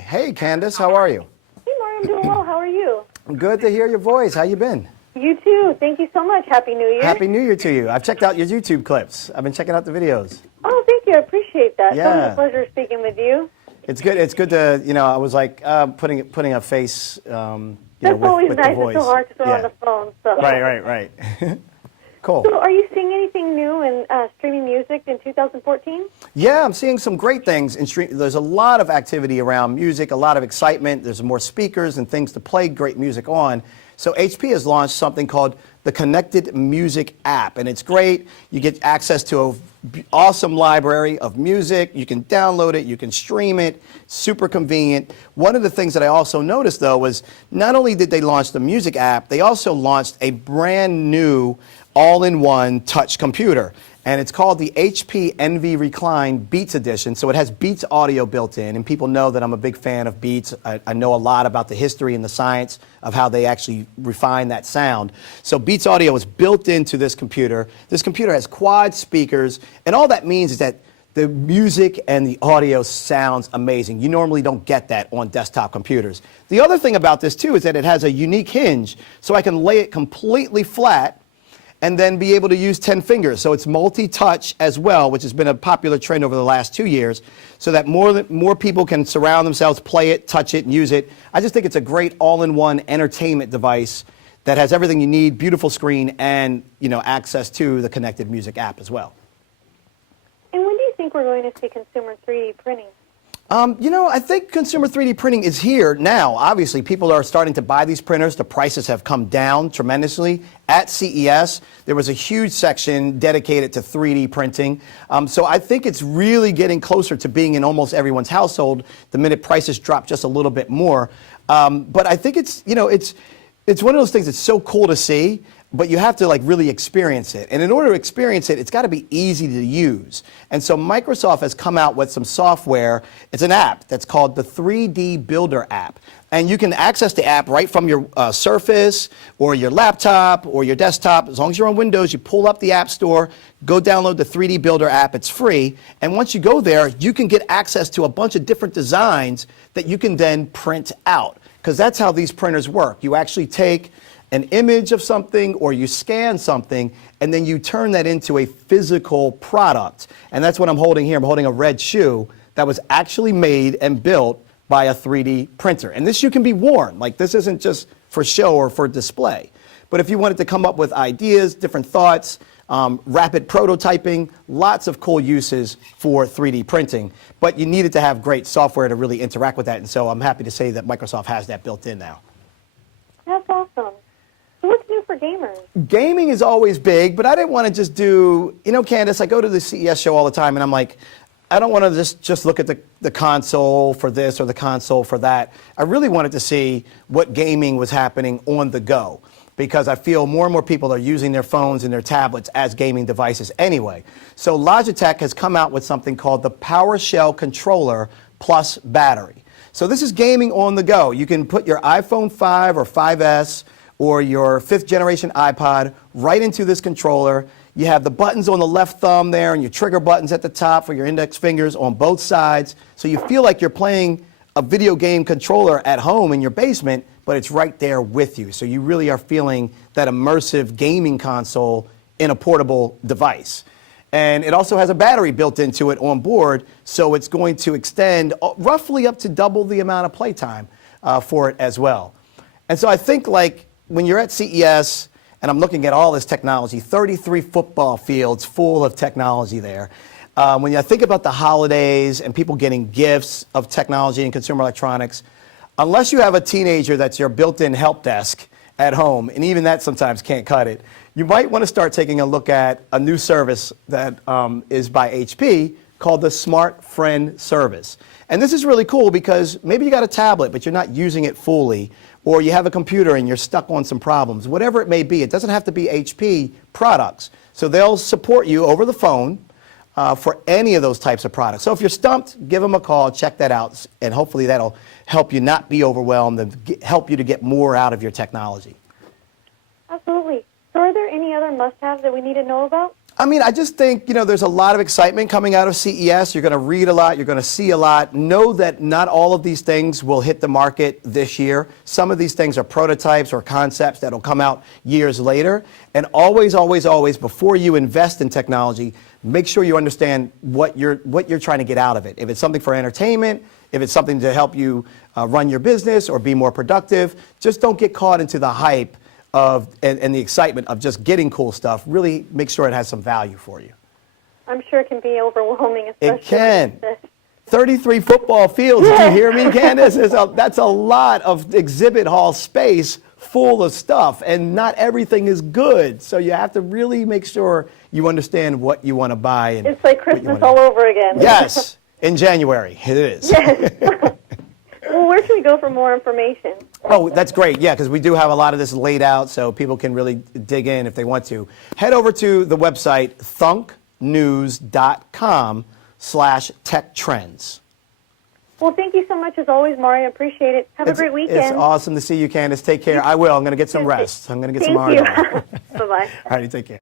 Hey, Candace, how are you? Hey, Maury, I'm doing well. How are you? Good to hear your voice. How you been? You too. Thank you so much. Happy New Year. Happy New Year to you. I've checked out your YouTube clips. I've been checking out the videos. Oh, thank you. I appreciate that. Yeah. It's always a pleasure speaking with you. It's good. It's good to, I was like putting a face, That's always with nice. the voice. It's so hard to throw on the phone. So. Right. Cool. So are you seeing anything new in streaming music in 2014? Yeah, I'm seeing some great things in stream. There's a lot of activity around music, a lot of excitement. There's more speakers and things to play great music on. So HP has launched something called the Connected Music app, and it's great. You get access to an awesome library of music. You can download it, you can stream it, super convenient. One of the things that I also noticed, though, was not only did they launch the music app, they also launched a brand new all-in-one touch computer. And it's called the HP Envy Recline Beats Edition. So it has Beats audio built in, and people know that I'm a big fan of Beats. I know a lot about the history and the science of how they actually refine that sound. So Beats audio is built into this computer. This computer has quad speakers, and all that means is that the music and the audio sounds amazing. You normally don't get that on desktop computers. The other thing about this, too, is that it has a unique hinge, so I can lay it completely flat and then be able to use 10 fingers. So it's multi-touch as well, which has been a popular trend over the last 2 years, so that more people can surround themselves, play it, touch it, and use it. I just think it's a great all-in-one entertainment device that has everything you need, beautiful screen, and access to the Connected Music app as well. And when do you think we're going to see consumer 3D printing? I think consumer 3D printing is here now. Obviously, people are starting to buy these printers. The prices have come down tremendously. At CES, there was a huge section dedicated to 3D printing. So I think it's really getting closer to being in almost everyone's household the minute prices drop just a little bit more. But I think it's one of those things that's so cool to see, but you have to really experience it. And in order to experience it, it's got to be easy to use. And so Microsoft has come out with some software. It's an app that's called the 3D Builder app. And you can access the app right from your Surface or your laptop or your desktop. As long as you're on Windows, you pull up the App Store, go download the 3D Builder app. It's free. And once you go there, you can get access to a bunch of different designs that you can then print out. Because that's how these printers work. You actually take an image of something or you scan something, and then you turn that into a physical product. And that's what I'm holding here. I'm holding a red shoe that was actually made and built by a 3D printer. And this shoe can be worn. This isn't just for show or for display. But if you wanted to come up with ideas, different thoughts, rapid prototyping, lots of cool uses for 3D printing. But you needed to have great software to really interact with that. And so I'm happy to say that Microsoft has that built in now. That's awesome. So what's new for gamers? Gaming is always big, but I didn't want to just do, Candace, I go to the CES show all the time, and I'm like, I don't want to just look at the console for this or the console for that. I really wanted to see what gaming was happening on the go, because I feel more and more people are using their phones and their tablets as gaming devices anyway. So Logitech has come out with something called the PowerShell Controller Plus Battery. So this is gaming on the go. You can put your iPhone 5 or 5S or your 5th generation iPod right into this controller. You have the buttons on the left thumb there and your trigger buttons at the top for your index fingers on both sides. So you feel like you're playing a video game controller at home in your basement, but it's right there with you. So you really are feeling that immersive gaming console in a portable device. And it also has a battery built into it on board, so it's going to extend roughly up to double the amount of playtime for it as well. And so I think when you're at CES, and I'm looking at all this technology, 33 football fields full of technology there. When I think about the holidays and people getting gifts of technology and consumer electronics, unless you have a teenager that's your built-in help desk at home, and even that sometimes can't cut it, you might want to start taking a look at a new service that is by HP called the Smart Friend Service. And this is really cool because maybe you got a tablet, but you're not using it fully, or you have a computer and you're stuck on some problems. Whatever it may be, it doesn't have to be HP products. So they'll support you over the phone for any of those types of products. So if you're stumped, give them a call, check that out, and hopefully that'll help you not be overwhelmed and help you to get more out of your technology. Absolutely. So are there any other must-haves that we need to know about? I mean, I just think, there's a lot of excitement coming out of CES. You're going to read a lot. You're going to see a lot. Know that not all of these things will hit the market this year. Some of these things are prototypes or concepts that will come out years later. And always, always, always, before you invest in technology, make sure you understand what you're trying to get out of it. If it's something for entertainment, if it's something to help you run your business or be more productive, just don't get caught into the hype and the excitement of just getting cool stuff. Really make sure it has some value for you. I'm sure it can be overwhelming, especially It can. with this. 33 football fields. Did you hear me, Candace? That's a lot of exhibit hall space full of stuff, and not everything is good. So you have to really make sure you understand what you want to buy. And It's like Christmas all over again. Yes, in January it is. Yes. Well, where can we go for more information? Oh, that's great. Yeah, because we do have a lot of this laid out, so people can really dig in if they want to. Head over to the website, thunknews.com/techtrends. Well, thank you so much as always, Mario. I appreciate it. Have a great weekend. It's awesome to see you, Candace. Take care. I will. I'm going to get some rest. I'm going to get some Thank you. R&R. Bye-bye. All righty, take care.